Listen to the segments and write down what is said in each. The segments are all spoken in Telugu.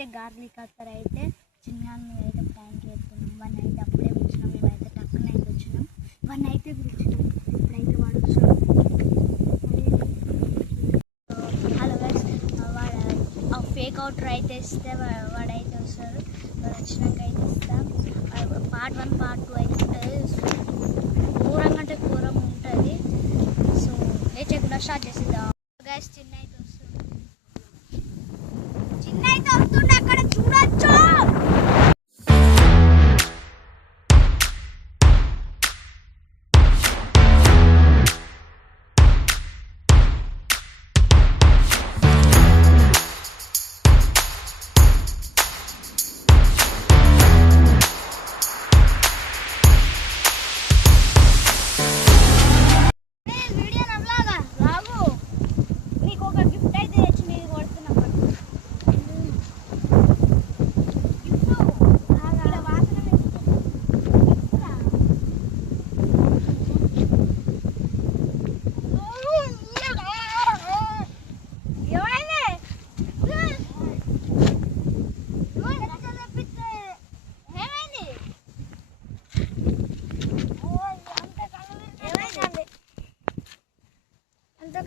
ఇప్పుడైతే గార్లిక్ కత్తర్ అయితే చిన్నగా అయితే ప్రాంక్ చేస్తున్నాం. వన్ అయితే అప్పుడే వచ్చినాం, మేమైతే టక్కున అయితే వచ్చినాం. వన్ అయితే పిలిచినాం, ఇప్పుడైతే వాడు వచ్చాడు. హలో గైస్, వాడు ఫేక్ అవుటర్ అయితే ఇస్తే వాడైతే వస్తారు. వాడు వచ్చినాక అయితే ఇస్తాం. పార్ట్ 1 పార్ట్ 2 అయితే ఘోరంగా అంటే ఘోరంగా ఉంటుంది. సో లేచకుండా స్టార్ట్ చేసేద్దాం గైస్. చిన్న అయితే వస్తుంది, చిన్న అయితే వస్తుంది, అక్కడ చూడొచ్చు.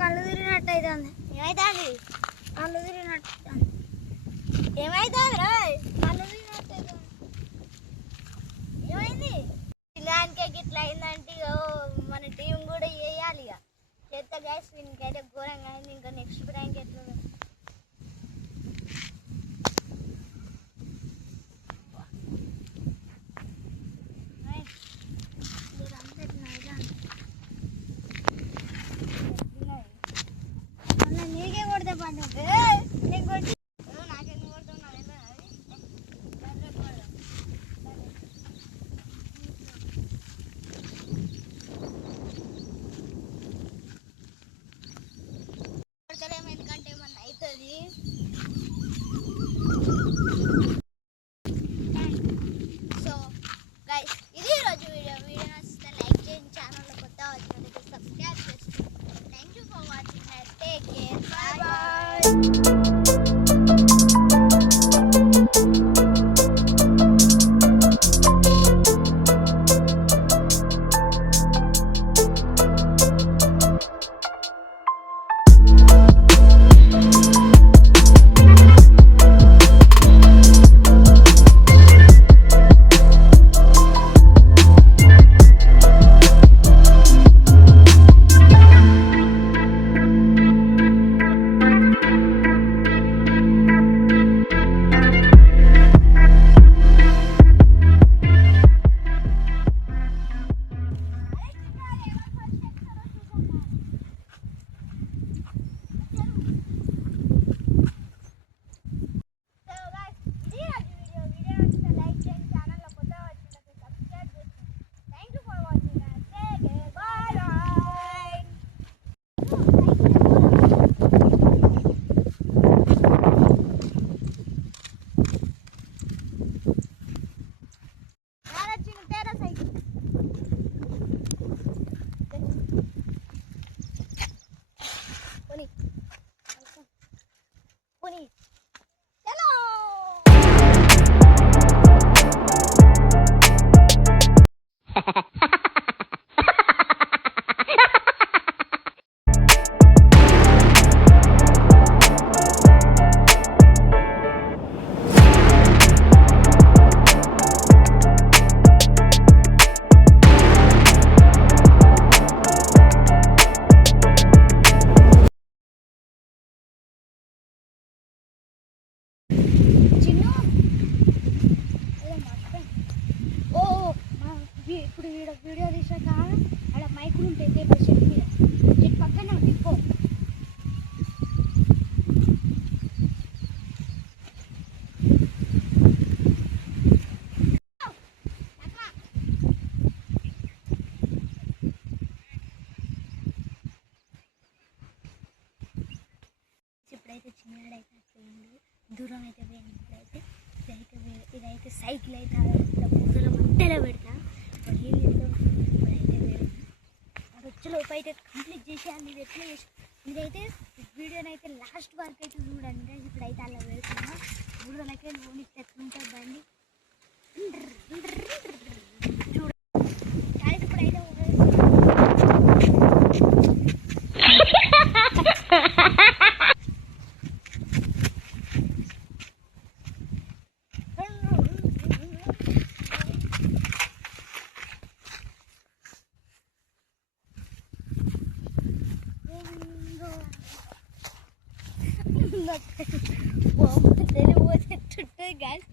కళ్ళు తిరిగినట్టు అవుతుంది. ఏమైతుంది? కళ్ళు తిరిగినట్టు ఏమైతుంది రా? కళ్ళు తిరిగినట్టు అవుతుంది. ఏమైంది? ఇలాంటికే ఇట్లా అయిందంటే మన టీం కూడా వేయాలి. ఇక చేస్తా గ్యాస్ ఇంకైతే ఘోరంగా అయింది. ఇంకా నెక్స్ట్ బ్రాంక్ ఎట్లా నీకే కొడితే పండుగ నీకు కొట్టి నాకెందుకు కొడుతున్నావు? కొడతలేము, ఎందుకంటే ఏమన్నా అవుతుంది. సో గైస్, ఇది ఈరోజు వీడియో నచ్చితే లైక్ చేయండి, ఛానల్లో కొత్త వచ్చినట్లయితే సబ్స్క్రైబ్ చేసుకోండి. Thank you for watching. Take care, bye bye. ఇప్పుడు వీడియో తీసాక అక్కడ మైకులు ఉంటాయి టేబుల్ చెట్టు మీద, చెట్టు పక్కనే ఉంది. పో ఇప్పుడైతే చిన్నడైతే పోయింది, దూరం అయితే పోయింది. ఇదైతే సైకిల్ అయితే పూజల మధ్యలో పెడతా. వచ్చేలోపు అయితే కంప్లీట్ చేసేయాలి. ఇది ఎట్లా చేసి ఇదైతే వీడియోనైతే లాస్ట్ వరకు అయితే చూడండి. ఇప్పుడైతే అలా వెళ్తున్నా. బురదలకే నూనె ఎట్లుంటుంది బండి చూడ ఇప్పుడైతే గ్యాస్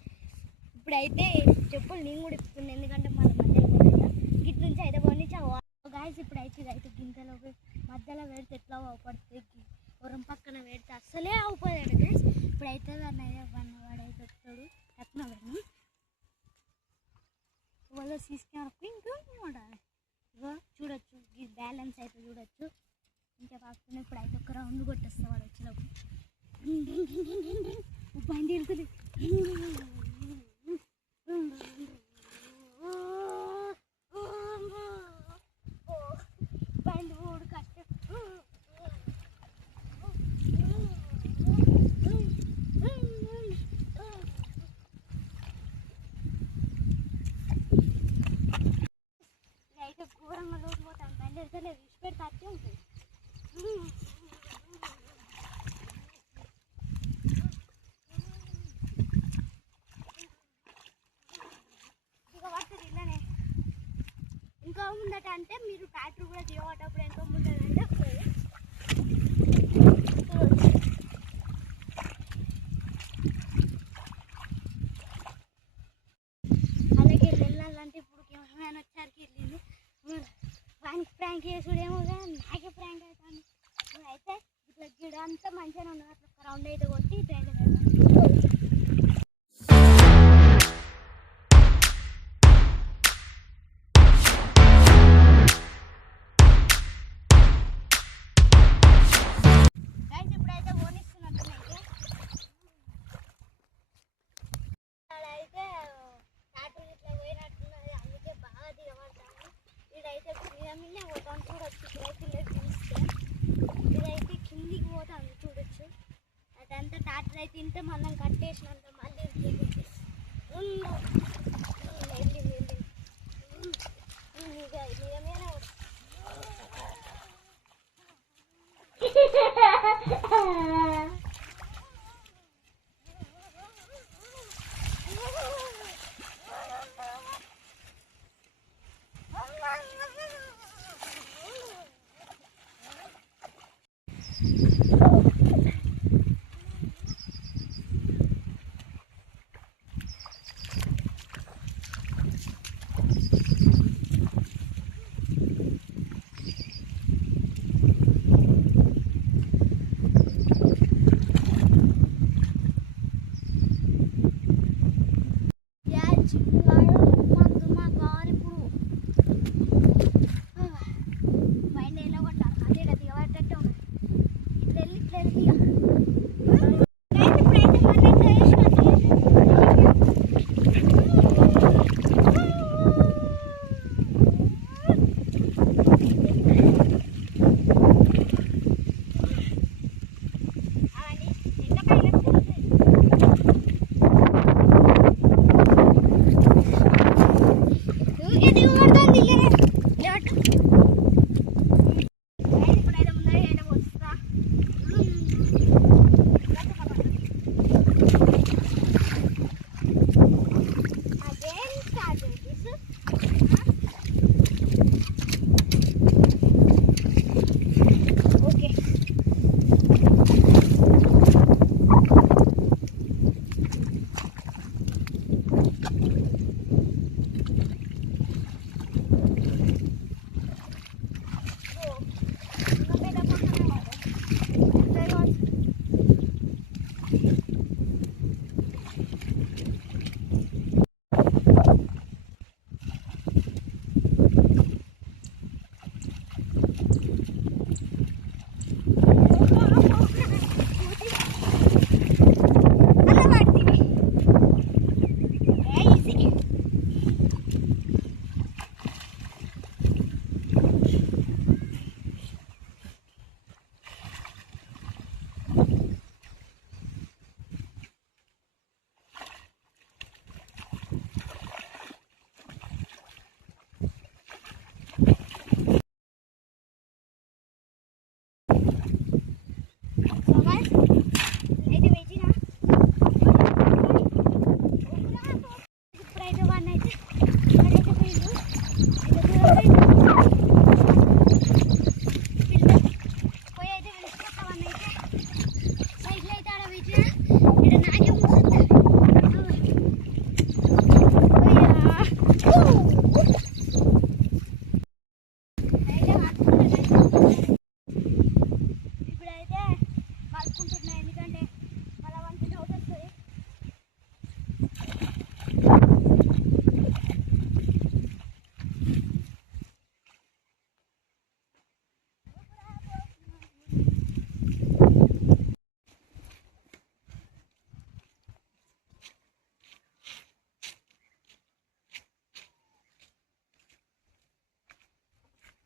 ఇప్పుడైతే చెప్పులు నేను కూడా ఇప్పుతున్నాను ఎందుకంటే మన మధ్యలో గిట్ నుంచి అయితే పోనీ గ్యాస్ ఇప్పుడైతే ఇదైతే గింతలో మధ్యలో పెడితే ఎట్లా అవపడుతుంది వరం పక్కన పెడితే అస్సలే అవుపోయాడు గ్యాస్ ఇప్పుడైతే వాడైతే వస్తాడు రత్నవాడిని వాళ్ళు తీసుకెళ్ళి ఇంకా ఇగో చూడొచ్చు ఈ బ్యాలెన్స్ అయితే చూడొచ్చు ఇంకా కాకుండా ఇప్పుడైతే ఒక రౌండ్ కొట్టేస్తా వాడు వచ్చినప్పుడు బండి వెళ్తుంది బండి ఊడు కట్టే అయితే ఘోరంగా లోటు పోతాను బండి వెళ్తలేదు విడిచిపెడితే అట్టే ఉంటుంది ఇంకా ముందట అంటే మీరు ట్రాక్టర్ కూడా దిగబట్టప్పుడు ఎంతో ముందంటే అలాగే వెళ్ళాలంటే ఇప్పుడు ఏమైనా వచ్చారికి వెళ్ళింది ప్రాంక్ చేసుడేమో కానీ నాకే ప్రాంక్ అవుతాను అయితే ఇట్లా గిడ అంతా మంచిగానే ఉన్నది అట్లా ఒక రౌండ్ అయితే కొట్టి ట్రైన్ ఇదైతే కిందికి పోతాను చూడొచ్చు అదంతా టాటర్ అయితే తింటే మనం కట్టేసినంత మళ్ళీ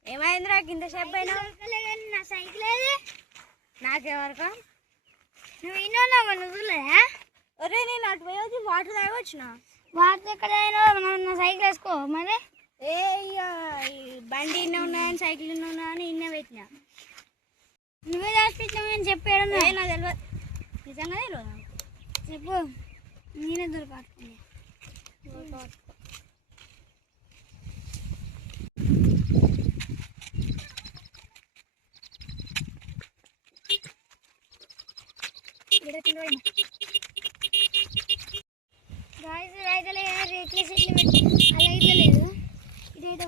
ఏమైందిరా కింద షాప్ అయినా నా సైకిల్ ఏది నాకెవరకా నువ్వు ఇన్నావు నువ్వులే ఒరే నేను అటు పోయి వాటర్ తాగొచ్చిన వాటర్ ఎక్కడ అయినా నా సైకిల్ వేసుకో మరి ఏ బండి ఇన్న ఉన్నాయని సైకిల్ ఇన్న ఉన్నాయని ఇన్న పెట్టిన నువ్వే దాచిపెట్టినావు నేను చెప్పాడు నాకు తెలియదు నిజంగా తెలియదు చెప్పు నేనే దొరకట్టుకున్నా అయితే రేట్ల సెట్లు పెట్టి అలా అయితే లేదు ఇదైతే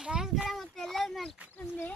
గ్యాస్ కూడా తెల్లది నడుస్తుంది